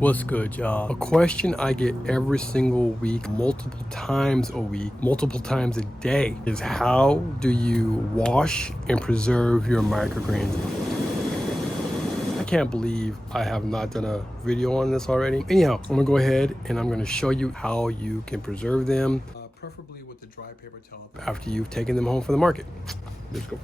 What's good, y'all? A question I get every single week, multiple times a week, multiple times a day is how do you wash and preserve your microgreens? I can't believe I have not done a video on this already. Anyhow, I'm gonna go ahead and I'm gonna show you how you can preserve them, preferably with the dry paper towel after you've taken them home from the market. Let's go.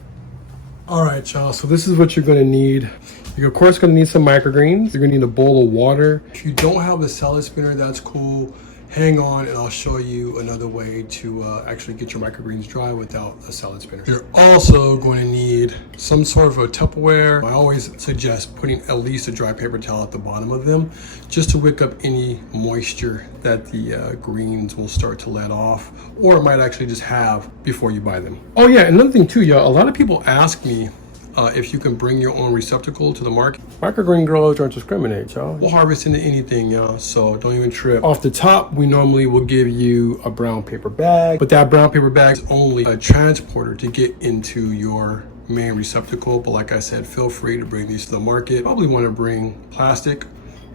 All right, y'all, so this is what you're gonna need. You're of course gonna need some microgreens. You're gonna need a bowl of water. If you don't have a salad spinner, that's cool. Hang on and I'll show you another way to actually get your microgreens dry without a salad spinner. You're also going to need some sort of a Tupperware. I always suggest putting at least a dry paper towel at the bottom of them just to wick up any moisture that the greens will start to let off, or it might actually just have before you buy them. Oh yeah, another thing too, y'all, a lot of people ask me if you can bring your own receptacle to the market. Microgreen growers don't discriminate, y'all. We'll harvest into anything, y'all, so don't even trip. Off the top, we normally will give you a brown paper bag, but that brown paper bag is only a transporter to get into your main receptacle. But like I said, feel free to bring these to the market. Probably want to bring plastic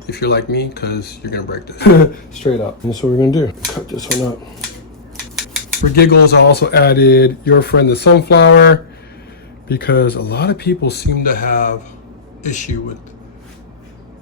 if you're like me, because you're gonna break this. Straight up. And that's what we're gonna do. Cut this one up. For giggles, I also added your friend the sunflower, because a lot of people seem to have issue with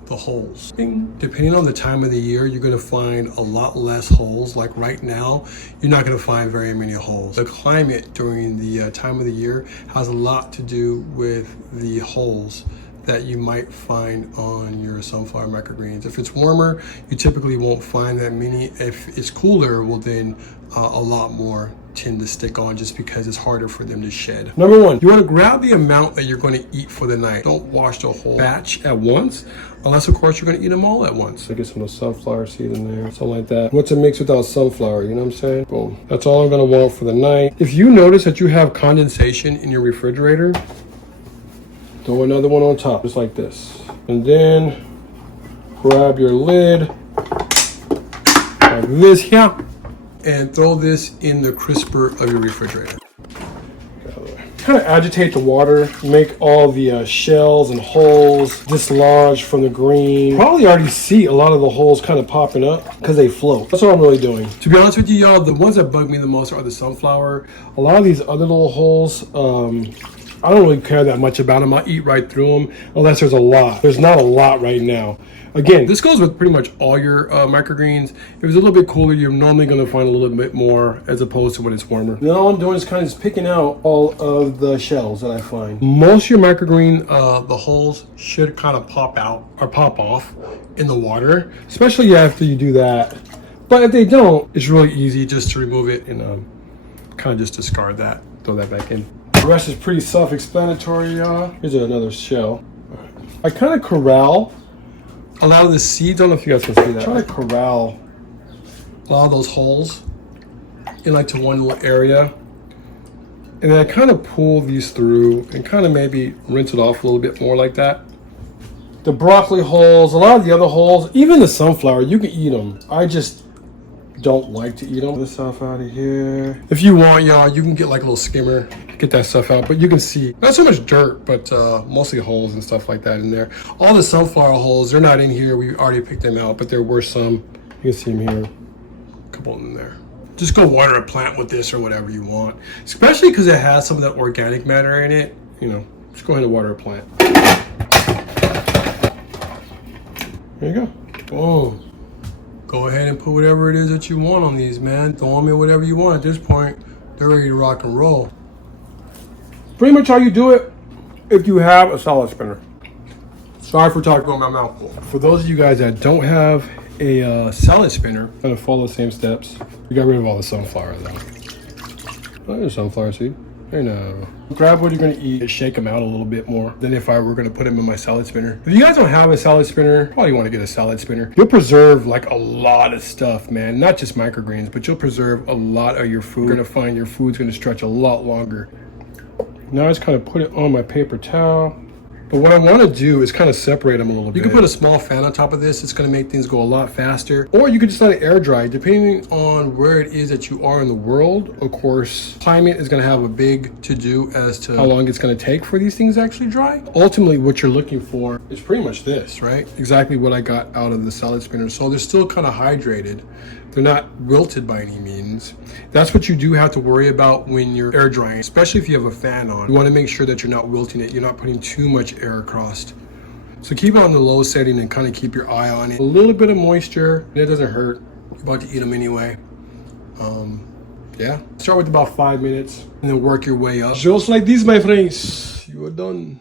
the holes. Depending on the time of the year, you're gonna find a lot less holes. Like right now, you're not gonna find very many holes. The climate during the time of the year has a lot to do with the holes that you might find on your sunflower microgreens. If it's warmer, you typically won't find that many. If it's cooler, well then a lot more tend to stick on, just because it's harder for them to shed. Number one, you want to grab the amount that you're going to eat for the night. Don't wash the whole batch at once, unless of course you're going to eat them all at once. I get some of the sunflower seed in there, something like that. What's a mix without sunflower, you know what I'm saying? Boom. That's all I'm going to want for the night. If you notice that you have condensation in your refrigerator, throw another one on top, just like this. And then grab your lid, like this here, and throw this in the crisper of your refrigerator. Kind of agitate the water, make all the shells and holes dislodge from the green. Probably already see a lot of the holes kind of popping up because they float. That's what I'm really doing. To be honest with you, y'all, the ones that bug me the most are the sunflower. A lot of these other little holes, I don't really care that much about them. I'll eat right through them unless there's a lot. There's not a lot right now. Again, this goes with pretty much all your microgreens. If it's a little bit cooler, you're normally going to find a little bit more as opposed to when it's warmer. Now all I'm doing is kind of just picking out all of the shells that I find. Most of your microgreen, the holes should kind of pop out or pop off in the water, especially after you do that. But if they don't, it's really easy just to remove it and kind of just discard that, throw that back in. The rest is pretty self-explanatory, y'all. Here's another shell. I kind of corral a lot of the seeds. I don't know if you guys can see that. I try to corral a lot of those holes in like to one little area. And then I kind of pull these through and kind of maybe rinse it off a little bit more like that. The broccoli holes, a lot of the other holes, even the sunflower, you can eat them. I just don't like to eat them. This stuff out of here. If you want, y'all, you can get like a little skimmer, get that stuff out, but you can see not so much dirt, but mostly holes and stuff like that in there. All the sunflower holes, they're not in here. We already picked them out, but there were some. You can see them here, a couple in there. Just go water a plant with this or whatever you want, especially because it has some of that organic matter in it. You know, just go ahead and water a plant. There you go. Boom. Go ahead and put whatever it is that you want on these, man. Throw them in whatever you want. At this point, they're ready to rock and roll. Pretty much how you do it if you have a salad spinner. Sorry for talking about my mouth full. For those of you guys that don't have a salad spinner, I'm gonna follow the same steps. We got rid of all the sunflower though. Oh, there's sunflower seed. There now. Grab what you're gonna eat and shake them out a little bit more than if I were gonna put them in my salad spinner. If you guys don't have a salad spinner, probably wanna get a salad spinner. You'll preserve like a lot of stuff, man. Not just microgreens, but you'll preserve a lot of your food. You're gonna find your food's gonna stretch a lot longer. Now I just kind of put it on my paper towel. But what I want to do is kind of separate them a little bit. You can put a small fan on top of this. It's going to make things go a lot faster. Or you could just let it air dry, depending on where it is that you are in the world. Of course, climate is going to have a big to-do as to how long it's going to take for these things to actually dry. Ultimately, what you're looking for is pretty much this, right? Exactly what I got out of the salad spinner. So they're still kind of hydrated. They're not wilted by any means. That's what you do have to worry about when you're air drying, especially if you have a fan on. You want to make sure that you're not wilting it. You're not putting too much air across. So keep it on the low setting and kind of keep your eye on it. A little bit of moisture, and it doesn't hurt. You're about to eat them anyway. Yeah. Start with about 5 minutes and then work your way up. Just like this, my friends. You are done.